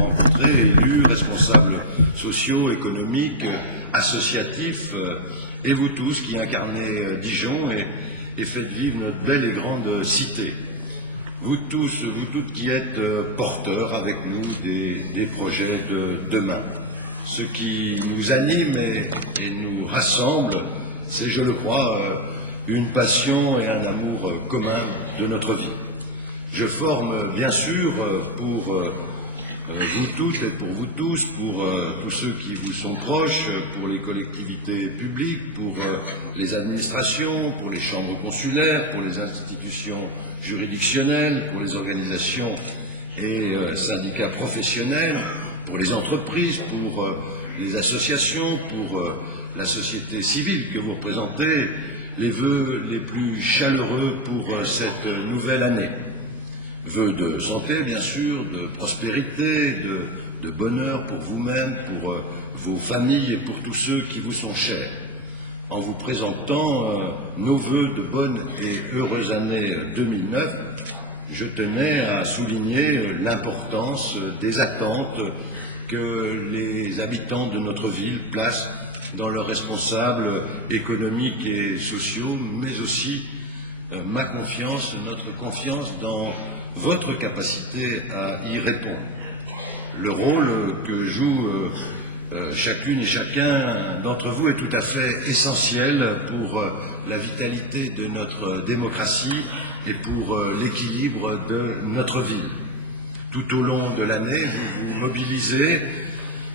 rencontrés, élus, responsables sociaux, économiques, associatifs, et vous tous qui incarnez Dijon et faites vivre notre belle et grande cité. Vous tous, vous toutes qui êtes porteurs avec nous des projets de demain. Ce qui nous anime et nous rassemble, c'est, je le crois, une passion et un amour commun de notre vie. Je forme bien sûr pour vous toutes et pour vous tous, pour tous ceux qui vous sont proches, pour les collectivités publiques, pour les administrations, pour les chambres consulaires, pour les institutions juridictionnelles, pour les organisations et syndicats professionnels, pour les entreprises, pour les associations, pour la société civile que vous représentez, les vœux les plus chaleureux pour cette nouvelle année. Vœux de santé, bien sûr, de prospérité, de bonheur pour vous-même, pour vos familles et pour tous ceux qui vous sont chers. En vous présentant nos vœux de bonne et heureuse année 2009, je tenais à souligner l'importance des attentes que les habitants de notre ville placent dans leurs responsables économiques et sociaux, mais aussi ma confiance, notre confiance dans votre capacité à y répondre. Le rôle que joue chacune et chacun d'entre vous est tout à fait essentiel pour la vitalité de notre démocratie et pour l'équilibre de notre ville. Tout au long de l'année, vous vous mobilisez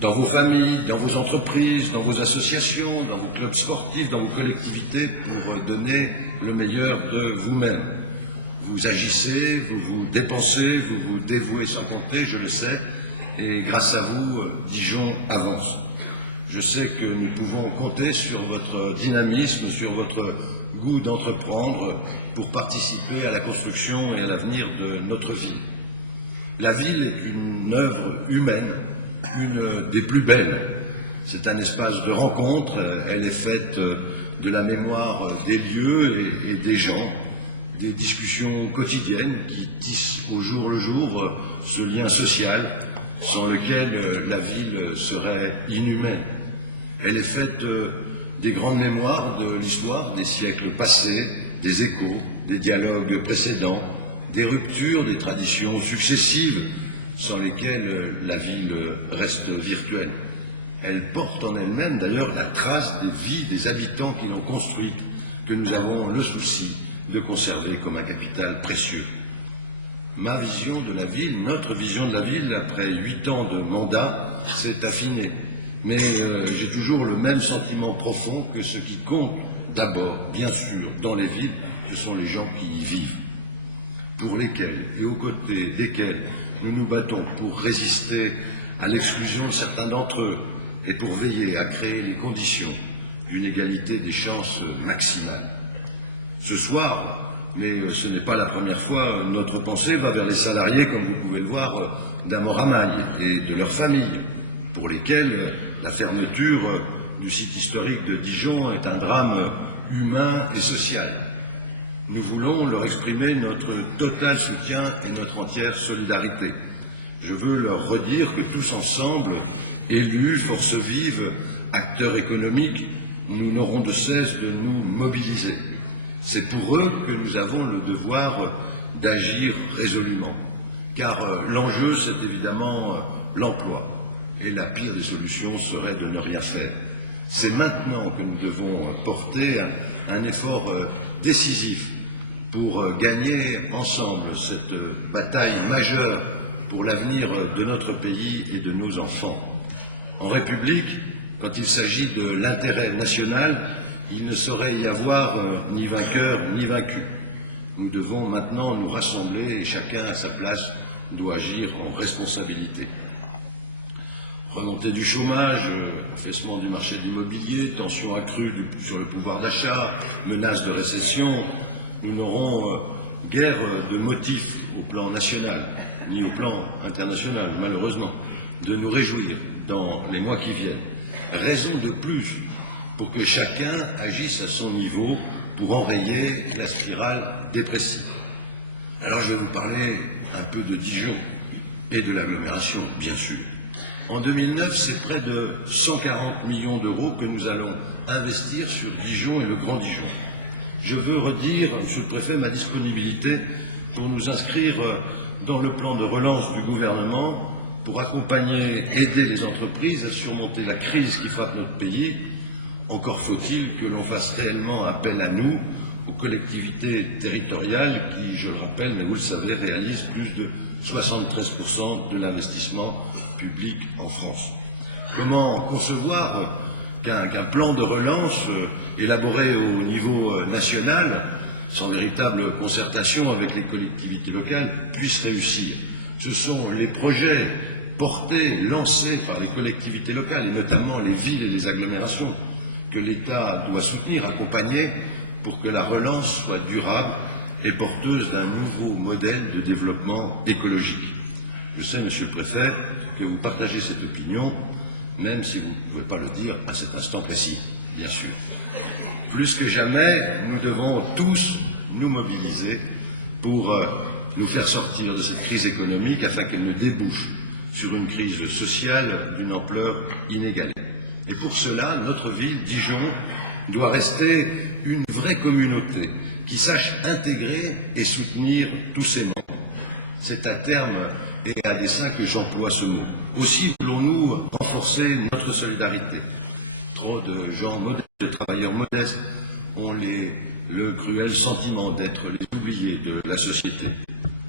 dans vos familles, dans vos entreprises, dans vos associations, dans vos clubs sportifs, dans vos collectivités pour donner le meilleur de vous-même. Vous agissez, vous vous dépensez, vous vous dévouez sans compter, je le sais, et grâce à vous, Dijon avance. Je sais que nous pouvons compter sur votre dynamisme, sur votre goût d'entreprendre pour participer à la construction et à l'avenir de notre ville. La ville est une œuvre humaine, une des plus belles. C'est un espace de rencontre, elle est faite de la mémoire des lieux et des gens, des discussions quotidiennes qui tissent au jour le jour ce lien social sans lequel la ville serait inhumaine. Elle est faite des grandes mémoires de l'histoire des siècles passés, des échos, des dialogues précédents, des ruptures, des traditions successives sans lesquelles la ville reste virtuelle. Elle porte en elle-même d'ailleurs la trace des vies des habitants qui l'ont construite, que nous avons le souci de conserver comme un capital précieux. Ma vision de la ville, notre vision de la ville, après 8 ans de mandat, s'est affinée. Mais j'ai toujours le même sentiment profond que ce qui compte d'abord, bien sûr, dans les villes, ce sont les gens qui y vivent, pour lesquels et aux côtés desquels nous nous battons pour résister à l'exclusion de certains d'entre eux et pour veiller à créer les conditions d'une égalité des chances maximale. Ce soir, mais ce n'est pas la première fois, notre pensée va vers les salariés, comme vous pouvez le voir, d'Amoramaille et de leurs familles, pour lesquels la fermeture du site historique de Dijon est un drame humain et social. Nous voulons leur exprimer notre total soutien et notre entière solidarité. Je veux leur redire que tous ensemble, élus, forces vives, acteurs économiques, nous n'aurons de cesse de nous mobiliser. C'est pour eux que nous avons le devoir d'agir résolument, car l'enjeu, c'est évidemment l'emploi, et la pire des solutions serait de ne rien faire. C'est maintenant que nous devons porter un effort décisif pour gagner ensemble cette bataille majeure pour l'avenir de notre pays et de nos enfants. En République, quand il s'agit de l'intérêt national, il ne saurait y avoir ni vainqueur ni vaincu. Nous devons maintenant nous rassembler et chacun à sa place doit agir en responsabilité. Remontée du chômage, affaissement du marché de l'immobilier, tension accrue sur le pouvoir d'achat, menace de récession, nous n'aurons guère de motifs au plan national, ni au plan international, malheureusement, de nous réjouir dans les mois qui viennent. Raison de plus pour que chacun agisse à son niveau pour enrayer la spirale dépressive. Alors je vais vous parler un peu de Dijon. et de l'agglomération, bien sûr. En 2009, c'est près de 140 millions d'euros que nous allons investir sur Dijon et le Grand Dijon. Je veux redire, Monsieur le Préfet, ma disponibilité pour nous inscrire dans le plan de relance du gouvernement pour accompagner, aider les entreprises à surmonter la crise qui frappe notre pays. Encore faut-il que l'on fasse réellement appel à nous, aux collectivités territoriales qui, je le rappelle, mais vous le savez, réalisent plus de 73% de l'investissement public en France. Comment concevoir qu'un plan de relance élaboré au niveau national, sans véritable concertation avec les collectivités locales, puisse réussir? Ce sont les projets portés, lancés par les collectivités locales, et notamment les villes et les agglomérations, que l'État doit soutenir, accompagner, pour que la relance soit durable et porteuse d'un nouveau modèle de développement écologique. Je sais, Monsieur le Préfet, que vous partagez cette opinion, même si vous ne pouvez pas le dire à cet instant précis, bien sûr. Plus que jamais, nous devons tous nous mobiliser pour nous faire sortir de cette crise économique afin qu'elle ne débouche sur une crise sociale d'une ampleur inégalée. Et pour cela, notre ville, Dijon, doit rester une vraie communauté qui sache intégrer et soutenir tous ses membres. C'est à terme et à dessein que j'emploie ce mot. Aussi voulons-nous renforcer notre solidarité. Trop de gens modestes, de travailleurs modestes, ont le cruel sentiment d'être les oubliés de la société.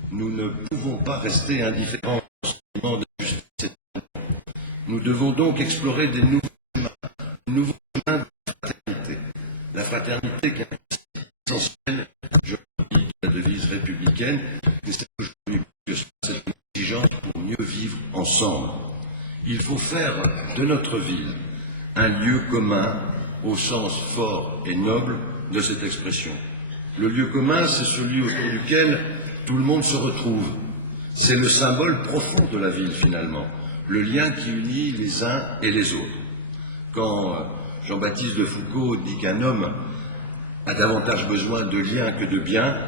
Nous ne pouvons pas rester indifférents au sentiment d'injustice. Nous devons donc explorer des nouveaux chemins de fraternité. La fraternité qui est essentielle, je le dis, de la devise républicaine, et c'est aujourd'hui que cette exigence pour mieux vivre ensemble. Il faut faire de notre ville un lieu commun au sens fort et noble de cette expression. Le lieu commun, c'est celui autour duquel tout le monde se retrouve. C'est le symbole profond de la ville, finalement, le lien qui unit les uns et les autres. Quand Jean-Baptiste de Foucault dit qu'un homme a davantage besoin de liens que de biens,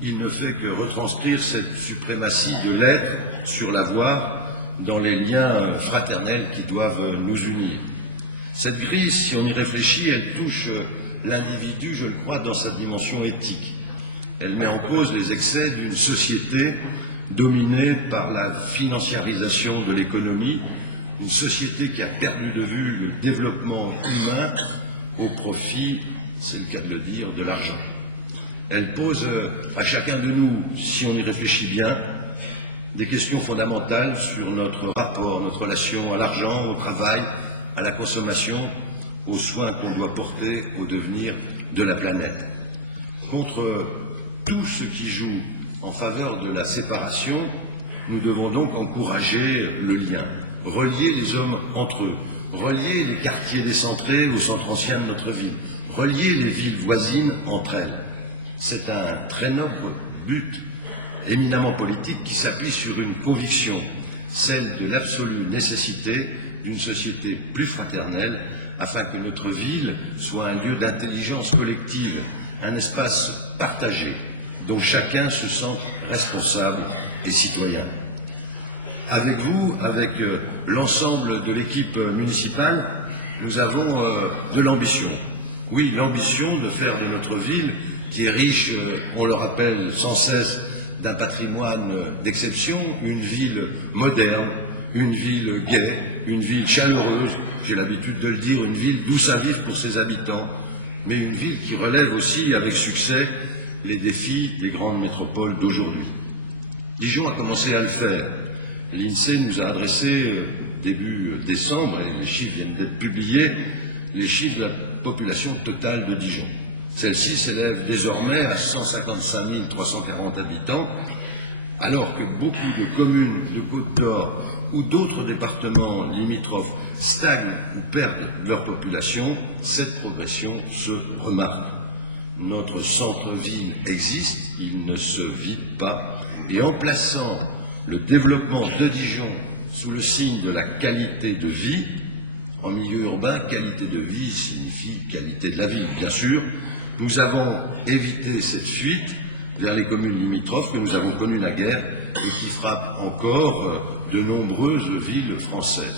il ne fait que retranscrire cette suprématie de l'être sur l'avoir dans les liens fraternels qui doivent nous unir. Cette grille, si on y réfléchit, elle touche l'individu, je le crois, dans sa dimension éthique. Elle met en cause les excès d'une société dominée par la financiarisation de l'économie, une société qui a perdu de vue le développement humain au profit, c'est le cas de le dire, de l'argent. Elle pose à chacun de nous, si on y réfléchit bien, des questions fondamentales sur notre rapport, notre relation à l'argent, au travail, à la consommation, aux soins qu'on doit porter au devenir de la planète. Contre tout ce qui joue en faveur de la séparation, nous devons donc encourager le lien, relier les hommes entre eux, relier les quartiers décentrés au centre ancien de notre ville, relier les villes voisines entre elles. C'est un très noble but, éminemment politique, qui s'appuie sur une conviction, celle de l'absolue nécessité d'une société plus fraternelle, afin que notre ville soit un lieu d'intelligence collective, un espace partagé, dont chacun se sente responsable et citoyen. Avec vous, avec l'ensemble de l'équipe municipale, nous avons de l'ambition. Oui, l'ambition de faire de notre ville, qui est riche, on le rappelle sans cesse, d'un patrimoine d'exception, une ville moderne, une ville gaie, une ville chaleureuse, j'ai l'habitude de le dire, une ville douce à vivre pour ses habitants, mais une ville qui relève aussi avec succès les défis des grandes métropoles d'aujourd'hui. Dijon a commencé à le faire. L'INSEE nous a adressé début décembre, et les chiffres viennent d'être publiés, les chiffres de la population totale de Dijon. Celle-ci s'élève désormais à 155 340 habitants, alors que beaucoup de communes de Côte-d'Or ou d'autres départements limitrophes stagnent ou perdent leur population. Cette progression se remarque. Notre centre-ville existe, il ne se vide pas, et en plaçant le développement de Dijon sous le signe de la qualité de vie, en milieu urbain, qualité de vie signifie qualité de la vie, bien sûr, nous avons évité cette fuite vers les communes limitrophes que nous avons connues naguère et qui frappe encore de nombreuses villes françaises.